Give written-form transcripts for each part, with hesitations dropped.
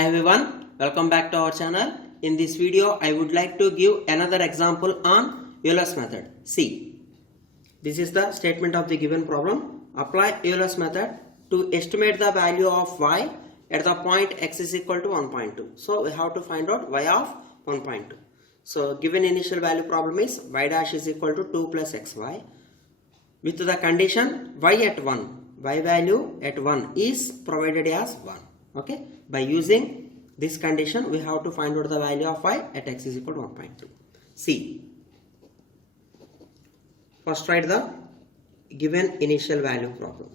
Hi everyone, welcome back to our channel. In this video, I would like to give another example on Euler's method. See, this is the statement of the given problem. Apply Euler's method to estimate the value of y at the point x is equal to 1.2. So we have to find out y of 1.2. So given initial value problem is y dash is equal to 2 plus xy with the condition y at 1. Y value at 1 is provided as 1. Okay, by using this condition we have to find out the value of y at x is equal to 1.2. See, first write the given initial value problem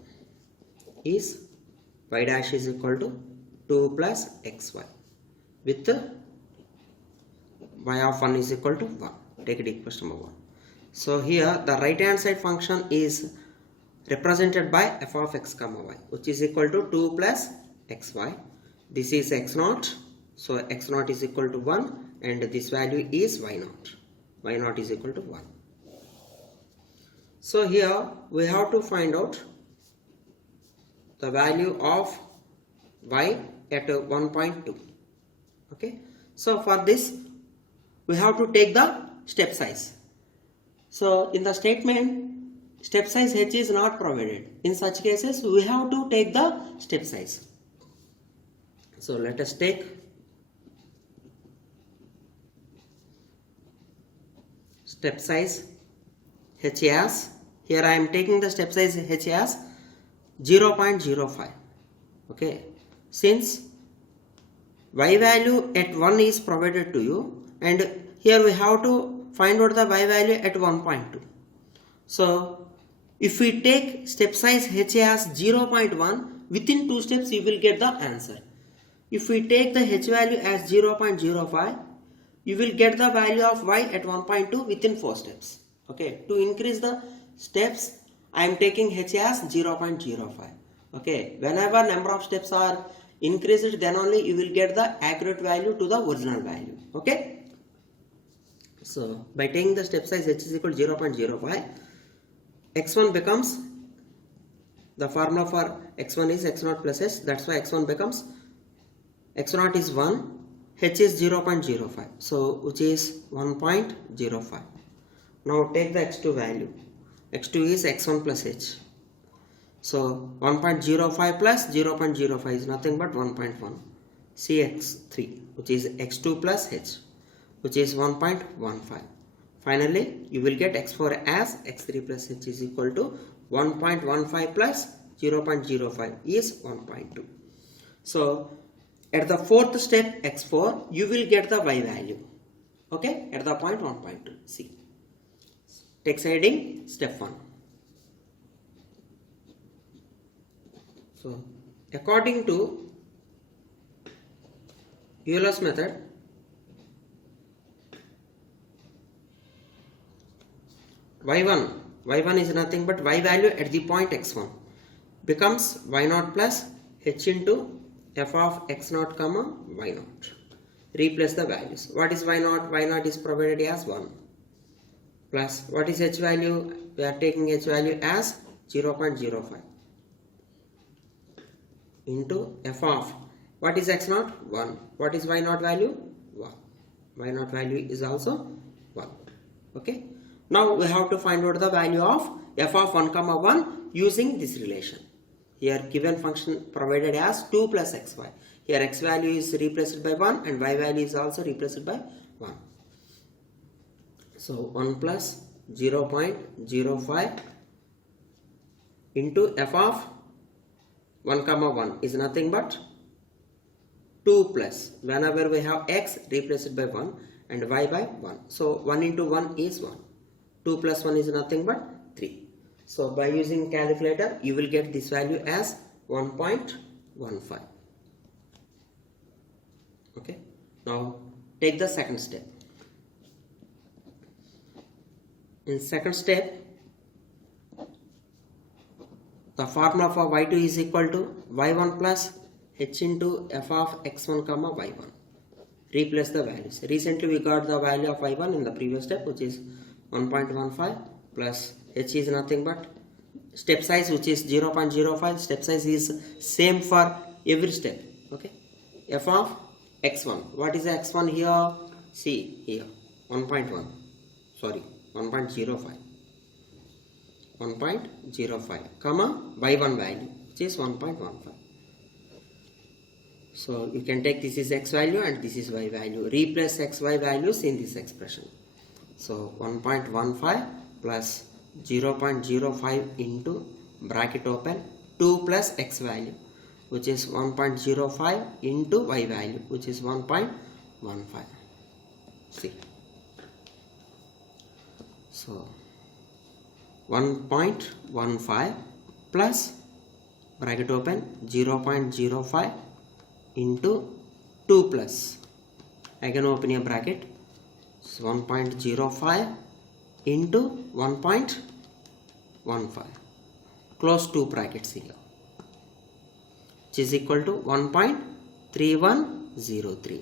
is y dash is equal to 2 plus xy with y of 1 is equal to 1. Take it equation number 1. So here the right hand side function is represented by f of x comma y, which is equal to 2 plus xy. This is x0, so x0 is equal to 1 and this value is y0. Y0 is equal to 1. So here we have to find out the value of y at 1.2. Okay, so for this we have to take the step size. So in the statement, step size h is not provided. In such cases we have to take the step size. So let us take step size h as, here I am taking the step size h as 0.05. Okay, since y value at 1 is provided to you and here we have to find out the y value at 1.2. So if we take step size h as 0.1, within 2 steps you will get the answer. If we take the h value as 0.05, you will get the value of y at 1.2 within 4 steps. Okay, to increase the steps, I am taking h as 0.05. Okay, whenever number of steps are increased, then only you will get the accurate value to the original value. Okay, so by taking the step size h is equal to 0.05, x1 becomes, the formula for x1 is x0 plus h, that's why x1 becomes, x0 is 1, h is 0.05, so which is 1.05. Now take the x2 value, x2 is x1 plus h, so 1.05 plus 0.05 is nothing but 1.1, cx3 which is x2 plus h, which is 1.15. Finally you will get x4 as x3 plus h is equal to 1.15 plus 0.05 is 1.2. So at the fourth step x4 you will get the y value. Okay, at the point 1.2. See, text heading step 1. So according to Euler's method, y1 is nothing but y value at the point x1 becomes y0 plus h into f of x0 comma y0. Replace the values. What is y0? Y0 is provided as 1 plus what is h value? We are taking h value as 0.05 into f of, what is x0? 1. What is y0 value? 1. Y0 value is also 1. Okay. Now we have to find out the value of f of 1 comma 1 using this relation. Here given function provided as 2 plus xy. Here x value is replaced by 1 and y value is also replaced by 1. So 1 plus 0.05 into f of 1 comma 1 is nothing but 2 plus, whenever we have x, replace it by 1 and y by 1. So 1 into 1 is 1. 2 plus 1 is nothing but 3. So by using calculator you will get this value as 1.15. Okay, now take the second step. In second step, the formula for y2 is equal to y1 plus h into f of x1 comma y1. Replace the values. Recently we got the value of y1 in the previous step, which is 1.15 plus h is nothing but step size, which is 0.05. Step size is same for every step. Okay, f of x1. What is the x1 here? See here 1.1, sorry 1.05, 1.05 comma y1 value which is 1.15. So you can take this is x value and this is y value. Replace xy values in this expression. So 1.15 plus 0.05 into bracket open 2 plus x value which is 1.05 into y value which is 1.15. See. So 1.15 plus bracket open 0.05 into 2 plus, again open a bracket, so 1.05 into 1.15, close 2 brackets here, which is equal to 1.3103.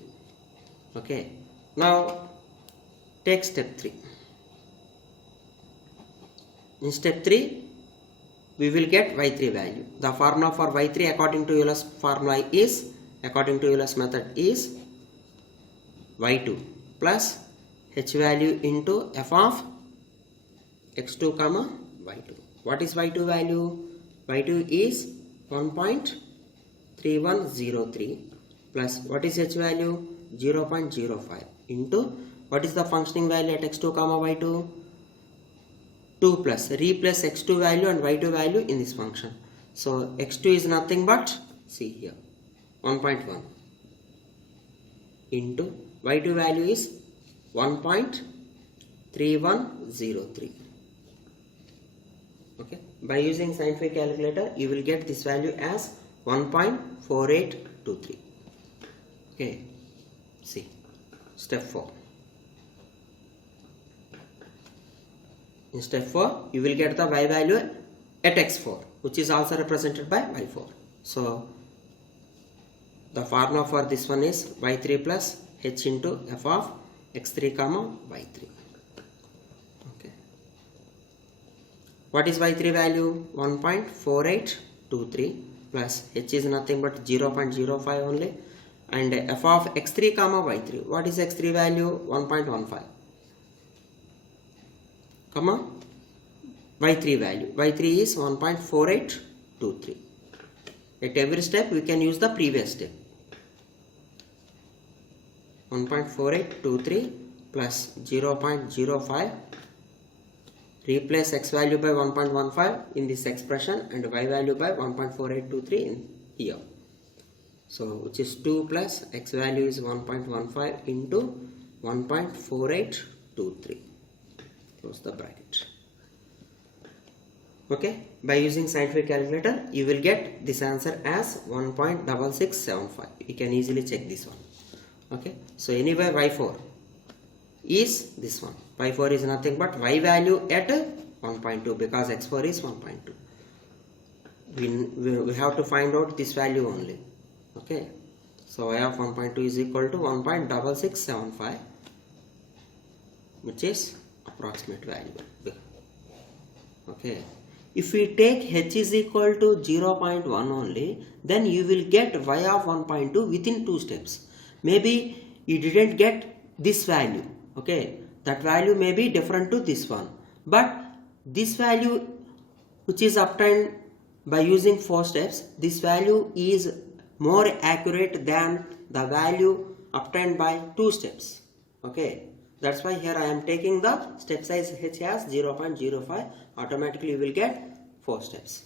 Okay, now take step 3. In step 3 we will get y3 value. The formula for y3 according to Euler's formula is, according to Euler's method is y2 plus h value into f of x2 comma y2. What is y2 value? y2 is 1.3103 plus what is h value? 0.05 into what is the functioning value at x2 comma y2? 2 plus, replace x2 value and y2 value in this function. So x2 is nothing but, see here, 1.1 into y2 value is 1.3103. Okay, by using scientific calculator you will get this value as 1.4823. Okay, see step 4. In step 4 you will get the y value at x4 which is also represented by y4. So the formula for this one is y3 plus h into f of x3 comma y3. Okay. What is y3 value? 1.4823 plus h is nothing but 0.05 only, and f of x3 comma y3. What is x3 value? 1.15 comma y3 value. y3 is 1.4823. At every step we can use the previous step. 1.4823 plus 0.05, replace x value by 1.15 in this expression and y value by 1.4823 in here. So which is 2 plus x value is 1.15 into 1.4823. Close the bracket. Okay, by using scientific calculator you will get this answer as 1.6675. You can easily check this one. Okay, so anyway y4 is this one. y4 is nothing but y value at 1.2 because x4 is 1.2. We have to find out this value only. Okay, so y of 1.2 is equal to 1.6675, which is approximate value. Okay, if we take h is equal to 0.1 only, then you will get y of 1.2 within 2 steps. Maybe you didn't get this value. Okay, that value may be different to this one, but this value which is obtained by using 4 steps, this value is more accurate than the value obtained by 2 steps. Okay, that's why here I am taking the step size h as 0.05. Automatically you will get 4 steps.